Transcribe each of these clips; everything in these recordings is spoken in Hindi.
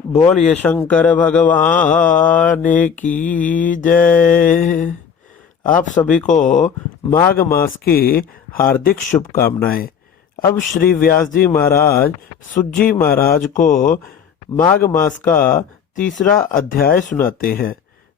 बोलिए शंकर भगवान की जय। आप सभी को माघ मास की हार्दिक शुभकामनाएं। अब श्री व्यास जी महाराज सुत जी महाराज को माघ मास का तीसरा अध्याय सुनाते हैं।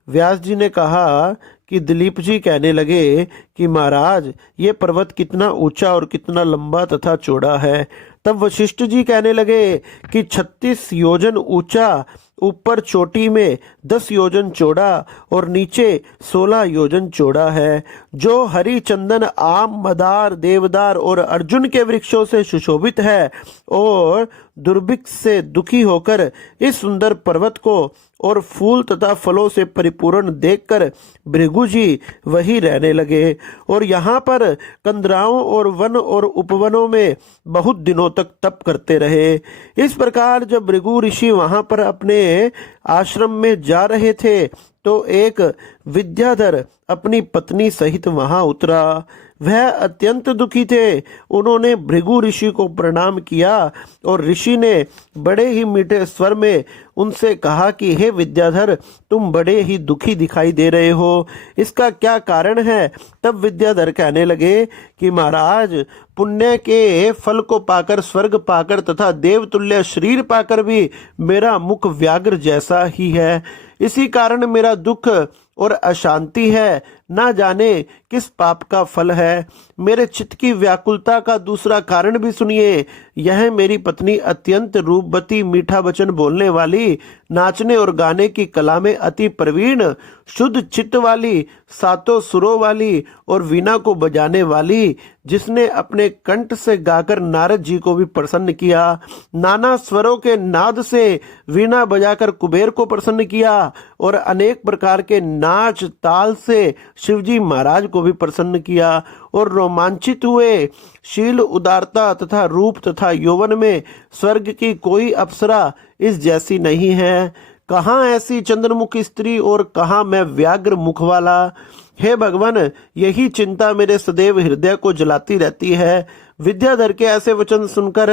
व्यास जी ने कहा कि दिलीप जी कहने लगे कि महाराज ये पर्वत कितना ऊंचा और कितना लंबा तथा चौड़ा है। तब वशिष्ठ जी कहने लगे कि 36 योजन ऊंचा, ऊपर चोटी में 10 योजन चौड़ा और नीचे 16 योजन चौड़ा है, जो हरी चंदन, आम, मदार, देवदार और अर्जुन के वृक्षों से सुशोभित है। और दुर्भिक्ष से दुखी होकर इस सुंदर पर्वत को और फूल तथा फलों से परिपूर्ण देखकर भृगु जी वही रहने लगे और यहाँ पर कंदराओं और वन और उपवनों में बहुत दिनों तक तप करते रहे। इस प्रकार जब भृगु ऋषि वहां पर अपने आश्रम में जा रहे थे तो एक विद्याधर अपनी पत्नी सहित वहां उतरा। वह अत्यंत दुखी थे। उन्होंने भृगु ऋषि को प्रणाम किया और ऋषि ने बड़े ही मीठे स्वर में उनसे कहा कि हे विद्याधर, तुम बड़े ही दुखी दिखाई दे रहे हो, इसका क्या कारण है? तब विद्याधर कहने लगे कि महाराज, पुण्य के फल को पाकर, स्वर्ग पाकर तथा देवतुल्य शरीर पाकर भी मेरा मुख व्याघ्र जैसा ही है। इसी कारण मेरा दुख और अशांति है। ना जाने किस पाप का फल है। मेरे चित्त की व्याकुलता का दूसरा कारण भी सुनिए। यह मेरी पत्नी अत्यंत रूपवती, मीठा वचन बोलने वाली, नाचने और गाने की कला में अति प्रवीण, शुद्ध चित्त वाली, सातों सुरों वाली और वीणा को बजाने वाली, जिसने अपने कंठ से गाकर नारद जी को भी प्रसन्न किया, नाना स्वरों के नाद से वीणा बजाकर कुबेर को प्रसन्न किया और अनेक प्रकार के नाच ताल से शिवजी महाराज को भी प्रसन्न किया और रोमांचित हुए। शील, उदारता तथा रूप तथा यौवन में स्वर्ग की कोई अप्सरा इस जैसी नहीं है। कहाँ ऐसी चंद्रमुख स्त्री और कहाँ मैं व्याघ्र मुख वाला। हे भगवान, यही चिंता मेरे सदैव हृदय को जलाती रहती है। विद्याधर के ऐसे वचन सुनकर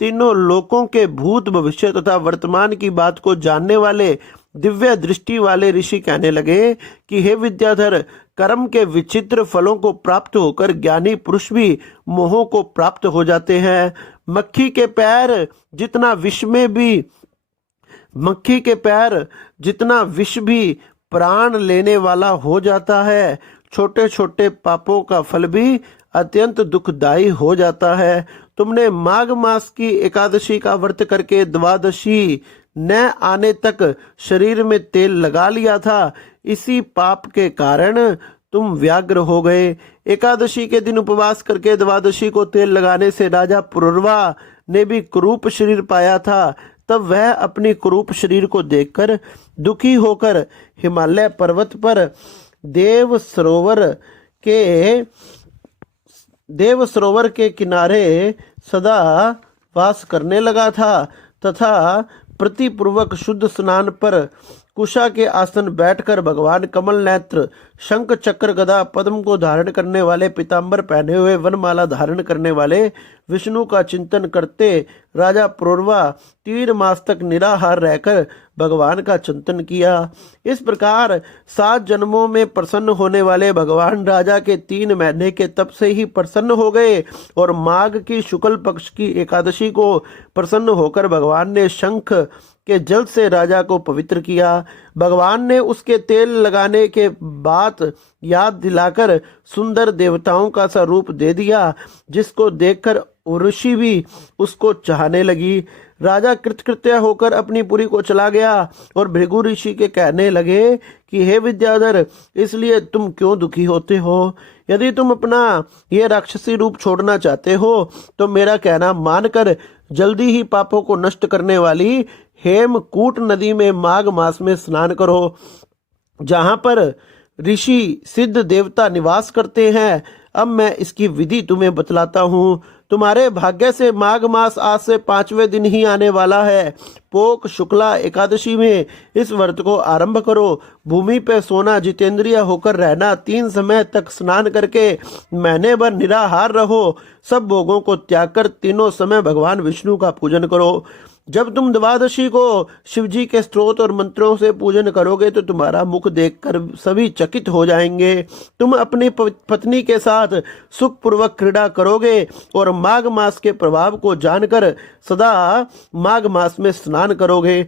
तीनों लोकों के भूत, भविष्य तथा वर्तमान की बात को जानने वाले दिव्य दृष्टि वाले ऋषि कहने लगे कि हे विद्याधर, कर्म के विचित्र फलों को प्राप्त होकर ज्ञानी पुरुष भी मोह को प्राप्त हो जाते हैं। मक्खी के पैर जितना विष भी प्राण लेने वाला हो जाता है, छोटे छोटे पापों का फल भी अत्यंत दुखदायी हो जाता है। तुमने माघ मास की एकादशी का व्रत करके द्वादशी न आने तक शरीर में तेल लगा लिया था। इसी पाप के कारण तुम व्याघ्र हो गए। एकादशी के दिन उपवास करके द्वादशी को तेल लगाने से राजा पुरुरवा ने भी कुरूप शरीर पाया था। तब वह अपनी कुरूप शरीर को देखकर दुखी होकर हिमालय पर्वत पर देव सरोवर के किनारे सदा वास करने लगा था तथा प्रतिपूर्वक शुद्ध स्नान पर कुशा के आसन बैठकर भगवान कमल नेत्र, शंख चक्र गदा पद्म को धारण करने वाले, पीतांबर पहने हुए, वनमाला धारण करने वाले विष्णु का चिंतन करते राजा पुरुरवा 3 मास तक निराहार रहकर भगवान का चिंतन किया। इस प्रकार 7 जन्मों में प्रसन्न होने वाले भगवान राजा के 3 महीने के तप से ही प्रसन्न हो गए और माघ की शुक्ल पक्ष की एकादशी को प्रसन्न होकर भगवान ने शंख के जल से राजा को पवित्र किया। भगवान ने उसके तेल लगाने के बात याद दिलाकर सुंदर देवताओं का सा रूप दे दिया, जिसको देखकर ऋषि भी उसको चाहने लगी। राजा कृतकृत्य होकर अपनी पुरी को चला गया और भृगु ऋषि के कहने लगे कि हे विद्याधर, इसलिए तुम क्यों दुखी होते हो? यदि तुम अपना ये राक्षसी रूप छोड़ना चाहते हो तो मेरा कहना मानकर जल्दी ही पापों को नष्ट करने वाली हेमकूट नदी में माघ मास में स्नान करो, जहां पर ऋषि सिद्ध देवता निवास करते हैं। अब मैं इसकी विधि तुम्हें बतलाता हूँ। तुम्हारे भाग्य से माघ मास आज से 5वें दिन ही आने वाला है। पोक शुक्ला एकादशी में इस व्रत को आरंभ करो। भूमि पे सोना, जितेंद्रिय होकर रहना, 3 समय तक स्नान करके महीने भर निराहार रहो। सब भोगों को त्याग कर तीनों समय भगवान विष्णु का पूजन करो। जब तुम द्वादशी को शिव जी के स्तोत्र और मंत्रों से पूजन करोगे तो तुम्हारा मुख देखकर सभी चकित हो जाएंगे। तुम अपनी पत्नी के साथ सुखपूर्वक क्रीड़ा करोगे और माघ मास के प्रभाव को जानकर सदा माघ मास में स्नान करोगे।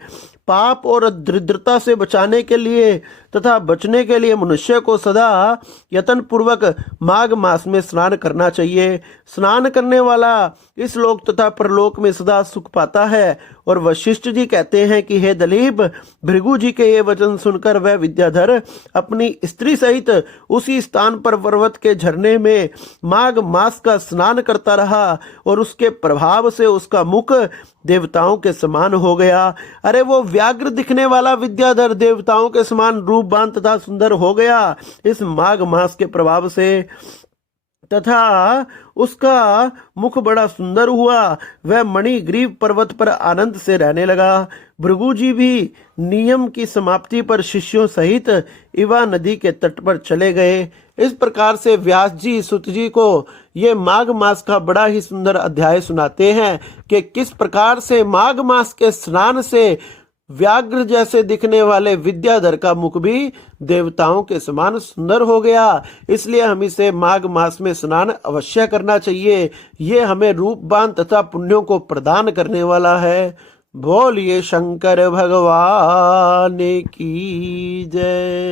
पाप और दरिद्रता से बचाने के लिए तथा बचने के लिए मनुष्य को सदा यत्न पूर्वक माघ मास में स्नान करना चाहिए। स्नान करने वाला इस लोक तथा परलोक में सदा सुख पाता है। और वशिष्ठ जी कहते हैं कि हे दलीप, भृगु जी के ये वचन सुनकर वह विद्याधर अपनी स्त्री सहित उसी स्थान पर पर्वत के झरने में माघ मास का स्नान करता रहा और उसके प्रभाव से उसका मुख देवताओं के समान हो गया। अरे वो व्याघ्र दिखने वाला विद्याधर देवताओं के समान रूपवान तथा सुंदर हो गया इस माघ मास के प्रभाव से, तथा उसका मुख बड़ा सुंदर हुआ। वह मणिग्रीव पर्वत पर आनंद से रहने लगा। भृगु जी भी नियम की समाप्ति पर शिष्यों सहित इवा नदी के तट पर चले गए। इस प्रकार से व्यास जी सुत जी को ये माघ मास का बड़ा ही सुंदर अध्याय सुनाते हैं कि किस प्रकार से माघ मास के स्नान से व्याघ्र जैसे दिखने वाले विद्याधर का मुख भी देवताओं के समान सुंदर हो गया। इसलिए हम इसे माघ मास में स्नान अवश्य करना चाहिए। ये हमें रूपवान तथा पुण्यों को प्रदान करने वाला है। बोलिए शंकर भगवान की जय।